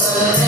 Yes.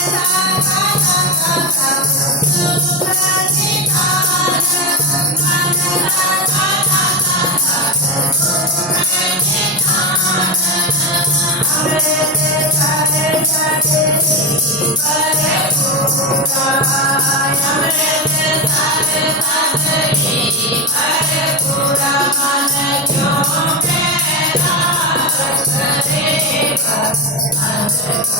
Hare Hare Hare Hare